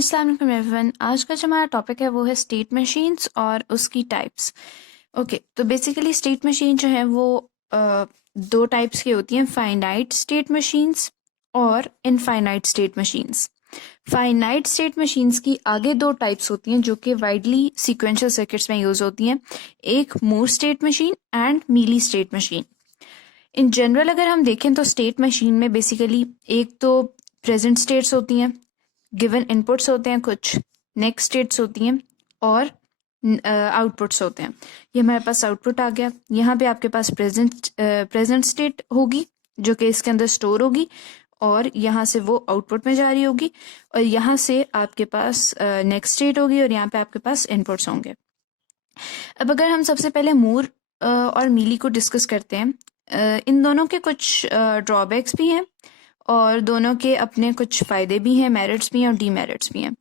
अस्सलाम वालेकुम एवरीवन। आज का जो हमारा टॉपिक है वो है स्टेट मशीन्स और उसकी टाइप्स। ओके, तो बेसिकली स्टेट मशीन जो है वो दो टाइप्स की होती हैं, फाइनाइट स्टेट मशीन्स और infinite state machines. Finite state machines की आगे दो टाइप्स होती हैं जो कि वाइडली सीक्वेंशियल सर्किट्स में यूज होती हैं, एक Moore state machine and Mealy state machine. In general अगर हम देखें तो स्टेट मशीन में बेसिकली एक तो प्रेजेंट स्टेट्स होती हैं, गिवन इनपुट्स होते हैं, कुछ नेक्स्ट स्टेट्स होती हैं और आउटपुट्स होते हैं। ये हमारे पास आउटपुट आ गया। यहाँ पे आपके पास प्रेजेंट स्टेट होगी जो कि इसके अंदर स्टोर होगी और यहाँ से वो आउटपुट में जा रही होगी, और यहाँ से आपके पास नेक्स्ट स्टेट होगी और यहाँ पे आपके पास इनपुट्स होंगे। अब अगर हम सबसे पहले मूर और मीली को डिस्कस करते हैं, इन दोनों के कुछ ड्रॉबैक्स भी हैं और दोनों के अपने कुछ फ़ायदे भी हैं, मेरिट्स भी हैं और डीमेरिट्स भी हैं।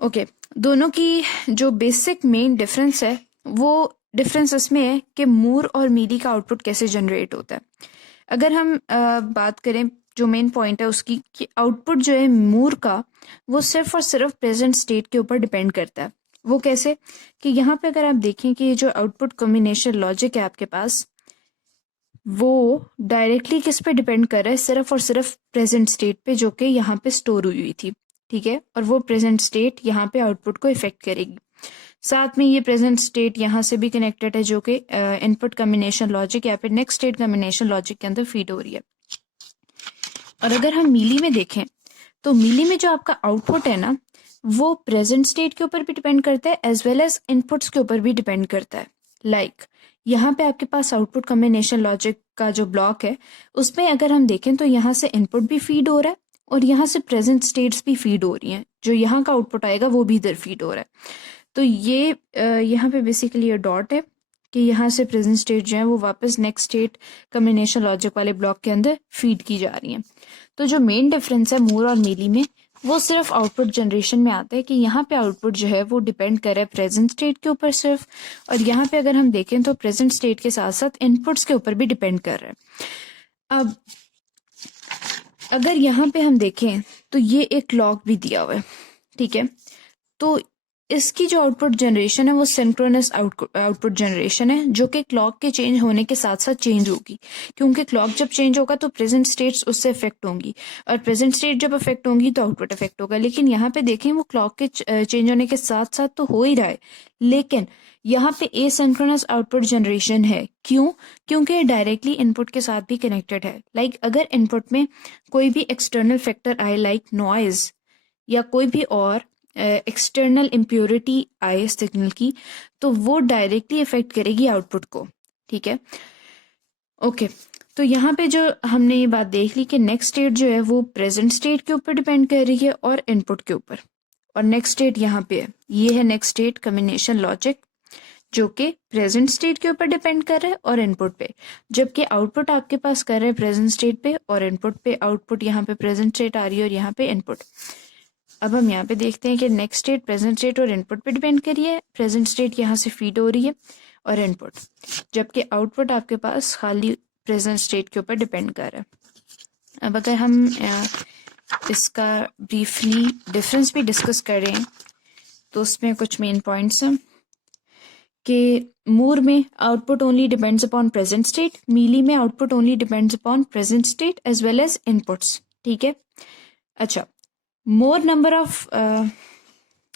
ओके, दोनों की जो बेसिक मेन डिफरेंस है वो डिफरेंस इसमें है कि मूर और मीली का आउटपुट कैसे जनरेट होता है। अगर हम बात करें जो मेन पॉइंट है उसकी, कि आउटपुट जो है मूर का वो सिर्फ और सिर्फ प्रेजेंट स्टेट के ऊपर डिपेंड करता है। वो कैसे कि यहाँ पे अगर आप देखें कि जो आउटपुट कॉम्बिनेशन लॉजिक है आपके पास, वो डायरेक्टली किस पे डिपेंड कर रहा है, सिर्फ और सिर्फ प्रेजेंट स्टेट पे जो कि यहाँ पे स्टोर हुई थी, ठीक है। और वो प्रेजेंट स्टेट यहाँ पे आउटपुट को इफेक्ट करेगी। साथ में ये प्रेजेंट स्टेट यहाँ से भी कनेक्टेड है जो कि इनपुट कॉम्बिनेशन लॉजिक या फिर नेक्स्ट स्टेट कॉम्बिनेशन लॉजिक के अंदर फीड हो रही है। और अगर हम मीली में देखें तो मीली में जो आपका आउटपुट है ना, वो प्रेजेंट स्टेट के ऊपर भी डिपेंड करता है एज वेल एज इनपुट्स के ऊपर भी डिपेंड करता है। लाइक यहाँ पे आपके पास आउटपुट कॉम्बिनेशन लॉजिक का जो ब्लॉक है उसमें अगर हम देखें तो यहाँ से इनपुट भी फीड हो रहा है और यहाँ से प्रेजेंट स्टेट्स भी फीड हो रही हैं, जो यहाँ का आउटपुट आएगा वो भी इधर फीड हो रहा है। तो ये यहाँ पे बेसिकली ये डॉट है कि यहाँ से प्रेजेंट स्टेट जो है वो वापस नेक्स्ट स्टेट कॉम्बिनेशन लॉजिक वाले ब्लॉक के अंदर फीड की जा रही है। तो जो मेन डिफरेंस है मूर और मीली में वो सिर्फ आउटपुट जनरेशन में आता है कि यहाँ पे आउटपुट जो है वो डिपेंड कर रहा है प्रेजेंट स्टेट के ऊपर सिर्फ, और यहाँ पे अगर हम देखें तो प्रेजेंट स्टेट के साथ साथ इनपुट्स के ऊपर भी डिपेंड कर रहा है। अब अगर यहाँ पे हम देखें तो ये एक क्लॉक भी दिया हुआ है, ठीक है। तो इसकी जो आउटपुट जनरेशन है वो सिंक्रोनस आउटपुट जनरेशन है जो कि क्लॉक के चेंज होने के साथ साथ चेंज होगी, क्योंकि क्लॉक जब चेंज होगा तो प्रेजेंट स्टेट्स उससे इफेक्ट होंगी और प्रेजेंट स्टेट जब इफेक्ट होंगी तो आउटपुट इफेक्ट होगा। लेकिन यहाँ पे देखें वो क्लॉक के चेंज होने के साथ साथ तो हो ही रहा है, लेकिन यहाँ पे एसिंक्रोनस आउटपुट जनरेशन है। क्यों? क्योंकि डायरेक्टली इनपुट के साथ भी कनेक्टेड है। लाइक अगर इनपुट में कोई भी एक्सटर्नल फैक्टर आए लाइक नॉइज या कोई भी और एक्सटर्नल इम्प्योरिटी आए सिग्नल की, तो वो डायरेक्टली इफेक्ट करेगी आउटपुट को, ठीक है। ओके, तो यहाँ पे जो हमने ये बात देख ली कि नेक्स्ट स्टेट जो है वो प्रेजेंट स्टेट के ऊपर डिपेंड कर रही है और इनपुट के ऊपर, और नेक्स्ट स्टेट यहाँ पे है, ये है नेक्स्ट स्टेट कॉम्बिनेशन लॉजिक जो कि प्रेजेंट स्टेट के ऊपर डिपेंड कर रहा है और इनपुट पे, जबकि आउटपुट आपके पास कर रहे हैं प्रेजेंट स्टेट पे और इनपुट पे। आउटपुट यहाँ पे प्रेजेंट स्टेट आ रही है और यहाँ पे इनपुट। अब हम यहाँ पे देखते हैं कि नेक्स्ट स्टेट प्रेजेंट स्टेट और इनपुट पे डिपेंड कर रही है, प्रेजेंट स्टेट यहाँ से फीड हो रही है और इनपुट, जबकि आउटपुट आपके पास खाली प्रेजेंट स्टेट के ऊपर डिपेंड कर रहा है। अब अगर हम इसका ब्रीफली डिफरेंस भी डिस्कस करें तो उसमें कुछ मेन पॉइंट्स हैं कि मूर में output only depends upon present state, Mealy में output only depends upon present state as well as inputs, ठीक है। अच्छा, मोर नंबर ऑफ,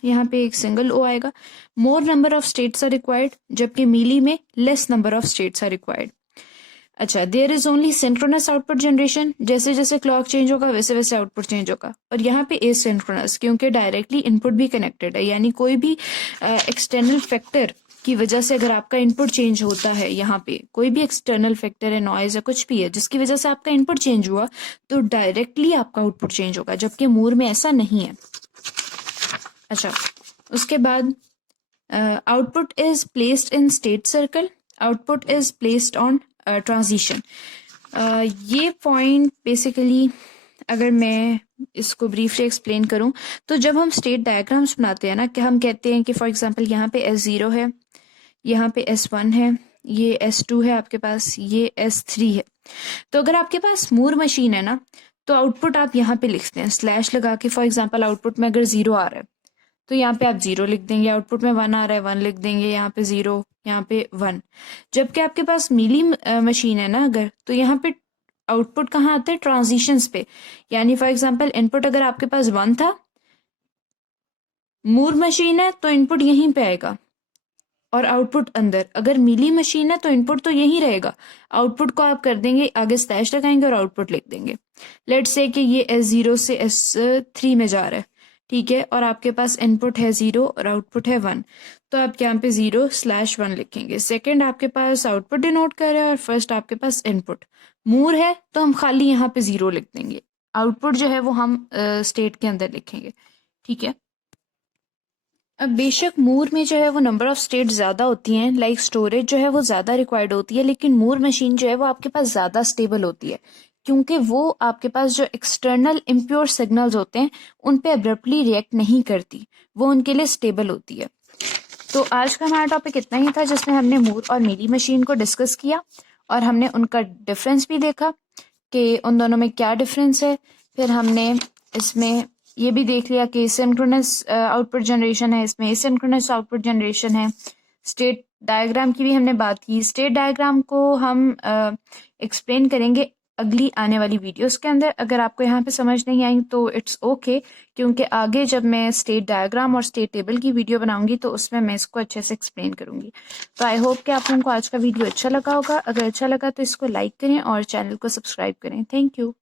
यहाँ पे एक सिंगल ओ आएगा, more number of states are required, जबकि मीली में less number of states are required. अच्छा, there is only synchronous output generation, जैसे जैसे क्लॉक चेंज होगा वैसे वैसे आउटपुट चेंज होगा। और यहाँ पे एसिंक्रोनस, क्योंकि डायरेक्टली इनपुट भी कनेक्टेड है, यानी कोई भी एक्सटर्नल फैक्टर की वजह से अगर आपका इनपुट चेंज होता है, यहाँ पे कोई भी एक्सटर्नल फैक्टर है, नॉइज है, कुछ भी है जिसकी वजह से आपका इनपुट चेंज हुआ, तो डायरेक्टली आपका आउटपुट चेंज होगा, जबकि मूर में ऐसा नहीं है। अच्छा, उसके बाद output is placed in state circle, output is placed on transition. ये पॉइंट बेसिकली अगर मैं इसको ब्रीफली एक्सप्लेन करूं तो जब हम स्टेट डायग्राम्स बनाते हैं ना, कि हम कहते हैं कि फॉर एग्जांपल यहाँ पे S0 है, यहाँ पे S1 है, ये S2 है आपके पास, ये S3 है। तो अगर आपके पास मूर मशीन है ना, तो आउटपुट आप यहाँ पे लिखते हैं स्लैश लगा के। फॉर एग्जांपल आउटपुट में अगर 0 आ रहा है तो यहाँ पे आप 0 लिख देंगे, आउटपुट में 1 आ रहा है 1 लिख देंगे, यहाँ पे 0, यहाँ पे 1। जबकि आपके पास मीली मशीन है ना अगर, तो यहाँ पे आउटपुट कहाँ आता है, ट्रांजिशंस पे। यानी फॉर एग्जांपल इनपुट अगर आपके पास 1 था, मूर मशीन है तो इनपुट यहीं पे आएगा और आउटपुट अंदर। अगर मिली मशीन है तो इनपुट तो यहीं रहेगा, आउटपुट को आप कर देंगे आगे स्लैश लगाएंगे और आउटपुट लिख देंगे। लेट्स से कि ये S0 से S3 में जा रहा है, ठीक है, और आपके पास इनपुट है 0 और आउटपुट है 1, तो आप यहाँ पे 0/1 लिखेंगे। सेकंड आपके पास आउटपुट डिनोट कर रहा है और फर्स्ट आपके पास इनपुट। मूर है तो हम खाली यहाँ पे 0 लिख देंगे, आउटपुट जो है वो हम स्टेट के अंदर लिखेंगे, ठीक है। अब बेशक मूर में जो है वो नंबर ऑफ स्टेट ज़्यादा होती हैं, लाइक स्टोरेज जो है वो ज़्यादा रिक्वायर्ड होती है, लेकिन मूर मशीन जो है वो आपके पास ज़्यादा स्टेबल होती है, क्योंकि वो आपके पास जो एक्सटर्नल इम्प्योर सिग्नल्स होते हैं उन पे अब्रप्टली रिएक्ट नहीं करती, वो उनके लिए स्टेबल होती है। तो आज का हमारा टॉपिक इतना ही था, जिसमें हमने मूर और मीली मशीन को डिस्कस किया और हमने उनका डिफरेंस भी देखा कि उन दोनों में क्या डिफरेंस है। फिर हमने इसमें ये भी देख लिया कि सिंक्रोनस आउटपुट जनरेशन है, इसमें एसिंक्रोनस आउटपुट जनरेशन है। स्टेट डायग्राम की भी हमने बात की। स्टेट डायग्राम को हम एक्सप्लेन करेंगे अगली आने वाली वीडियोस के अंदर। अगर आपको यहाँ पे समझ नहीं आई तो इट्स ओके, क्योंकि आगे जब मैं स्टेट डायग्राम और स्टेट टेबल की वीडियो बनाऊंगी तो उसमें मैं इसको अच्छे से एक्सप्लेन करूंगी। तो आई होप कि आप लोगों को आज का वीडियो अच्छा लगा होगा। अगर अच्छा लगा तो इसको लाइक करें और चैनल को सब्सक्राइब करें। Thank you.